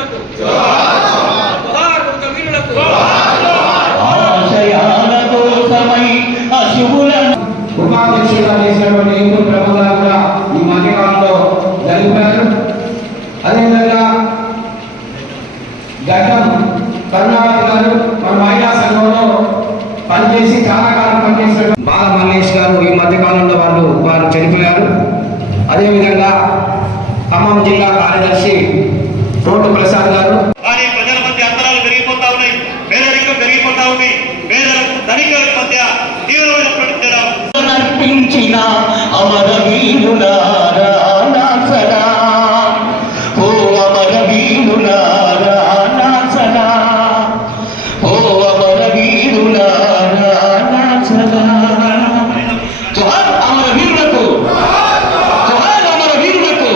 వీరులకు వీరులకు ఉపాధ్యక్షులుగా చేసినటువంటి యూత్ ప్రముఖులు కూడా ఈ మధ్యకాలంలో జరిపారు. అదేవిధంగా గడ్డం కరుణావతి గారు మన మహిళా సంఘంలో పనిచేసి చాలా కాలం పనిచేసిన బాల మల్లేష్ గారు ఈ మధ్యకాలంలో వారు చనిపోయారు. అదేవిధంగా ఖమ్మం జిల్లా కార్యదర్శి తోట ప్రసాద్ గారు. కానీ ప్రజల మధ్య అంతరాలు పెరిగిపోతా ఉన్నాయి, పేదరికం పెరిగిపోతా ఉంది, పేదలకు ధనికుల మధ్య తీవ్రమైనటువంటి తేడా నర్పించిన అమర వీరులారా నాసరా, ఓ అమర వీరులారా నాసరా, ఓ అమర వీరులారా నాసరా. జోహార్ అమర వీరులకు, జోహార్ అమర వీరులకు.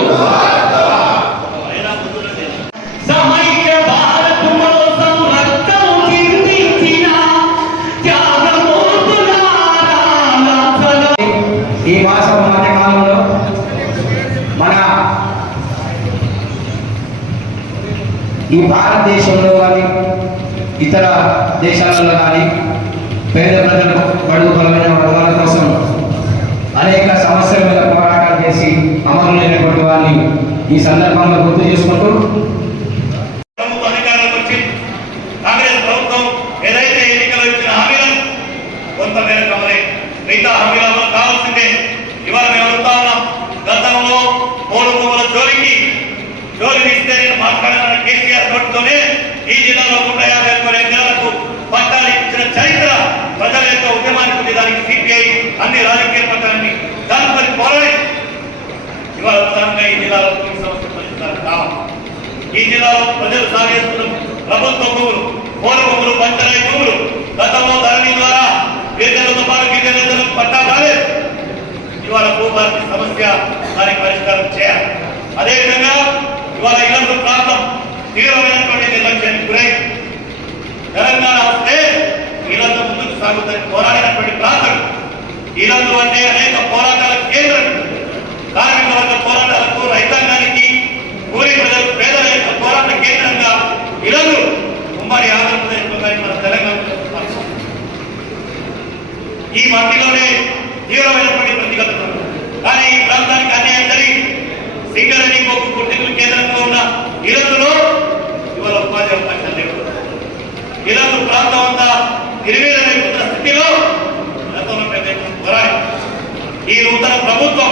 సమైక్య భారత్ కోసం రక్తం చిందించిన త్యాగమూర్తులారా నాసరా. ఈ మాసం మధ్యకాలంలో మన ఈ భారతదేశంలో కానీ ఇతర దేశాలలో కానీ పేద ప్రజలు బడుగు బలమైన వర్గాల కోసం అనేక సమస్యల మీద పోరాటాలు చేసి అమరులైనటువంటి వారిని ఈ సందర్భంలో గుర్తు చేసుకుంటూ ప్రభుత్వ అధికారంలోకి వచ్చి కాంగ్రెస్ ప్రభుత్వం ఏదైతే ఎన్నికలు ఇచ్చిన హామీలను కొంతమేరకు అమలై మిగతా హామీలు అమలు కావాల్సిందే. ఇవాళ మేము అడుగుతా ఉన్నాం, గతంలో మూడు భూముల జోలిని ఇస్తే నేను మాట్లాడిన కేసీఆర్ నోటితోనే ఈ జిల్లాలో 150 ఎకరాలకు పట్టాలు ఇచ్చిన చరిత్ర ప్రజల యొక్క ఉద్యమానికి ఉంది. దానికి సిపిఐ అన్ని రాజకీయ పట్టాలని దానిపై పోరాడి ఇవాళ ప్రధానంగా ఈ జిల్లాలో భూమి సమస్య పరిష్కారం కావాలి. ఈ జిల్లాలో ప్రజలు సాగేస్తున్న ప్రభుత్వ భూములు, పౌర భూములు, పంచరాయి భూములు గతంలో ధరణి ద్వారా గిరిజనులతో పాటు గిరిజనులకు పట్టా కాలేదు. ఇవాళ భూభారతి సమస్య దానికి పరిష్కారం చేయాలి. అదేవిధంగా ఇవాళ ఇల్లందు ప్రాంతం తీవ్రమైనటువంటి నిర్లక్ష్యానికి గురై తెలంగాణ వస్తే ఇల్లందు ముందుకు సాగుతుందని పోరాడినటువంటి ప్రాంతం. ఇల్లందు అంటే అనేక పోరాటాల కేంద్రం. కార్మిక వర్గ పోరాటాలకు, రైతాంగానికి, కూలి ప్రజలు, పేదల యొక్క పోరాట కేంద్రంగా ఇల్లందు ఉమ్మడి ఆంధ్రప్రదేశ్లో కానీ మన తెలంగాణ ఈ మట్టిలోనే తీవ్రమైనటువంటి ప్రతిఘటన. కానీ ఈ ప్రాంతానికి అన్యాయం జరిగి సింగరేణి బొగ్గు గుర్తింపు కేంద్రంగా ఉన్న ఇల్లందులో ఇవాళ ఉపాధి అవకాశాలు లేవు. ఇల్లందు ప్రాంతం అంతా నిర్వీర్యమైపోతున్న స్థితిలో గతంలో పెద్ద పోరాడి ఈ నూతన ప్రభుత్వం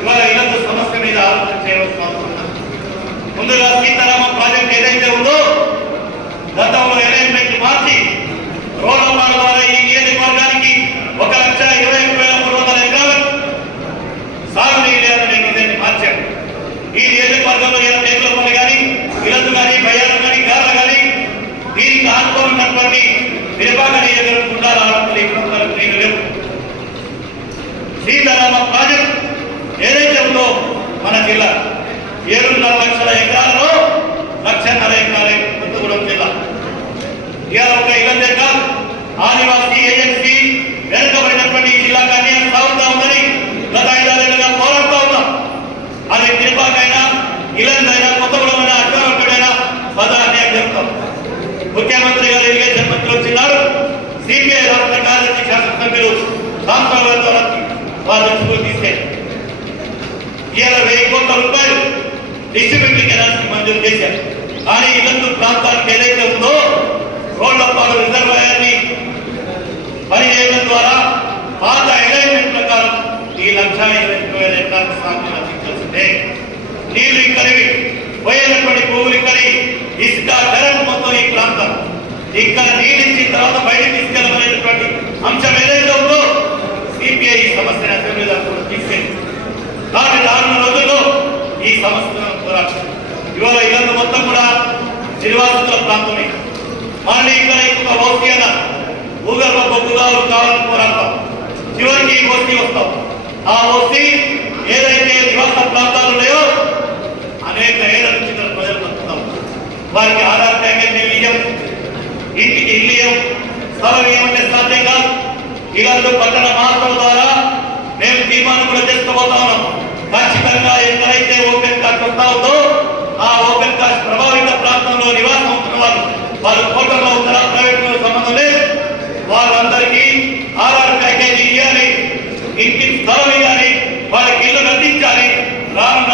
ఇవాళ ఇల్లందు సమస్య మీద ఆలోచన చేయవలసిన అవసరం ఉంది. ముందుగా సీతారామ ప్రాజెక్ట్ ఏదైతే ఉందో గతంలో అలైన్మెంట్ మార్చి రోడ్ల ద్వారా ఈ నియోజకవర్గానికి 1,21,300 ఎకరాలకు సాగునీరు నిధులని మార్చారు. ఈ నియోజకవర్గంలో టేకులపల్లి కానీ, ఇల్లందు కానీ, బయ్యారం కానీ, గార్ల కానీ దీనికి ఆనుకోనున్నటువంటి విరపాక నియోజకవర్గం గుండాల ఆడపల్లి నీళ్లు లేవు. సీతారామ ప్రాజెక్ట్ ఏదైతే ఉందో మన జిల్లా 7.5 లక్షల ఎకరాలలో 1,50,000 ఎకరాలే కొత్తగూడెం జిల్లా. ఇవాళ ఒక ఇల్లందే కాదు, ఆదివాసీ ఏజెన్సీ వెనుకబడినటువంటి ఈ జిల్లాకు అన్యాయం సాగుతా ఉందని గత 5 ఏళ్ళుగా పోరాడుతూ ఉన్నాం. అది తిరుపాకైనా, ఇల్లందైనా, కొత్తగూడెమైనా, అడ్డమైనా పద అన్యాయం జరుగుతాం. ముఖ్యమంత్రి గారు ఇరిగేషన్ మంత్రి వచ్చినారు. సిపిఐ రాష్ట్ర కార్యదర్శి శాసనసభ్యులు సాంస్కృతిక వారు దృష్టికి తీస్తే ఇవాళ 1000 కోట్ల రూపాయలు డిస్ట్రిబ్యూటరీ కెనాల్స్ మంజూరు చేశారు. కానీ ఇల్లందు ప్రాంతానికి ఏదైతే ఉందో రోడ్లపాడు రిజర్వాయర్ని పని చేయడం ద్వారా పాత అలైన్మెంట్ ప్రకారం ఈ 1,20,000 ఎకరాలకు సాగుని అందించాల్సిందే. నీళ్లు ఇక్కడివి, పోయినటువంటి భూములు ఇక్కడి, ఇసుక కరెంట్ మొత్తం ఈ ప్రాంతం. ఇక్కడ నీళ్ళు ఇచ్చిన తర్వాత బయటకు తీసుకెళ్ళమనేటువంటి అంశం ఏదైతే ఉందో సిపిఐ ఈ సమస్యను అసెంబ్లీలో తీసుకెళ్ళి కానీ 4 రోజుల్లో ఈ సమస్యను పోరాటం. ఇవాళ ఇల్లందు మొత్తం కూడా నిర్వాసితుల ప్రాంతమే. మళ్ళీ ఇక్కడ ఇంకొక ఓసీ అన్న భూగర్భ బొగ్గుదారులు కావాలని పోరాడతాం. చివరికి ఈ ఓసీ వస్తాం. ఆ ఓసీ ఏదైతే నివాస ప్రాంతాలు ఉన్నాయో అనేక ఏళ్ల నుంచి ఇక్కడ ప్రజలు బతుకుతాం. వారికి ఆధార్ ప్యాకేజ్ ఇయ్యం, ఇంటికి ఇల్లు ఇయ్యం, స్థలం ఏమంటే సాధ్యం కాదు. ఇల్లందు పట్టణ మహాసభ ద్వారా మేము తీర్మానం కూడా చేసుకోబోతా ఉన్నాం. ఖచ్చితంగా ఎక్కడైతే ఓపెన్ కాస్ట్ వస్తా ఉందో ఆ ఓపెన్ కాస్ట్ ప్రభావిత ప్రాంతం ప్రాంతంలో నివాసం ఉంటున్న వాళ్ళు కోటల్లో ఉంటారా, ప్రైవేట్లో సంబంధం లేదు. వాళ్ళందరికీ ఆర్ఆర్ ప్యాకేజీ ఇవ్వాలి, ఇంటి స్థలం ఇవ్వాలి, వాళ్ళకి ఇల్లు కట్టించాలి. రానున్న